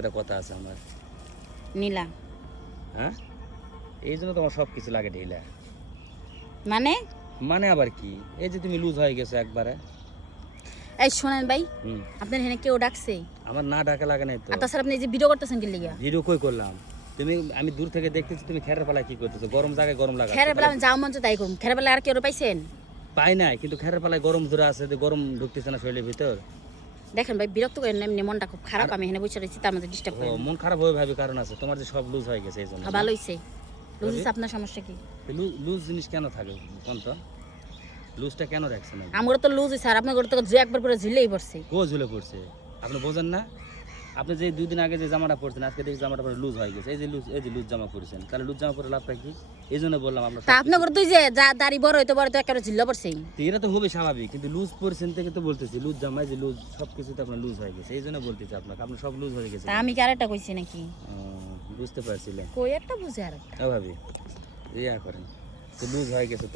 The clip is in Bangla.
একটা কথা আছে আমার। নীলা। হ্যাঁ? এই জন্য তোমার সব কিছু লাগে ঢিলা। মানে? মানে আবার কি? এই যে তুমি লুজ হয়ে গেছো একবারে। এই শোনেন ভাই আপনার এখানে কেউ ডাকছে? আমার না ডাকা লাগে নাই তো। তাছাড়া আপনি এই যে ভিডিও করতেছেন কি লিগা? ভিডিও কই করলাম? তুমি আমি দূর থেকে দেখতেছি তুমি খেরের পালায় কি করতেছো? গরম জায়গায় গরম লাগা খেরে বেলা আমি যাও মঞ্চ তাই করুন খেরে বেলা আর কেউ পাইছেন? পাই নাই কিন্তু খেরের পালায় গরম ধরে আছে যে গরম ঢুকতেছে না শরীরের ভিতর। দেখেন ভাই বিরক্ত করেন এমনি মনটা খুব খারাপ আমি এখানে বসে রয়েছি তার মধ্যে ডিস্টার্ব করি মন খারাপ হয়ে ভাবে কারণ আছে তোমার যে সব লুজ হয়ে গেছে এই জন্য হ্যাঁ, ভালো হয়েছে বুঝেছি আপনার সমস্যা কি? লুজ জিনিস কেন থাকে কোন তো লুজটা কেন রাখছে না আমার তো লুজ হইছে আর আপনার তো যে একবার করে ঝিলেই পড়ছে। গো ঝুলে পড়ছে? আপনি বোঝেন না? আপনি যে দুই দিন আগে যে জামাটা পরছেন আজকে দেখি জামাটা পরে লুজ হয়ে গেছে। এই যে লুজ এই যে লুজ জামা পরেছেন। তাহলে লুজ জামা পরে লাভটা কি? এই জন্য বললাম আপনার তা আপনার তো যে যা দাড়ি বড় হইতে বড় তো একেবারে ঝিল্লা পড়ছে। তো এটা তো হবে স্বাভাবিক কিন্তু লুজ পরছেন থেকে তো বলতেছি লুজ জামাই যে লুজ সব কিছুতে আপনার লুজ হয়ে গেছে। এই জন্য বলতেছি আপনাকে আপনার সব লুজ হয়ে গেছে। তা আমি কি আরেকটা কইছি নাকি? বুঝতে পারছিলেন কই একটা বুঝে আর একটা ভাবি ইয়া করেন তো লুজ হয়ে গেছে তো।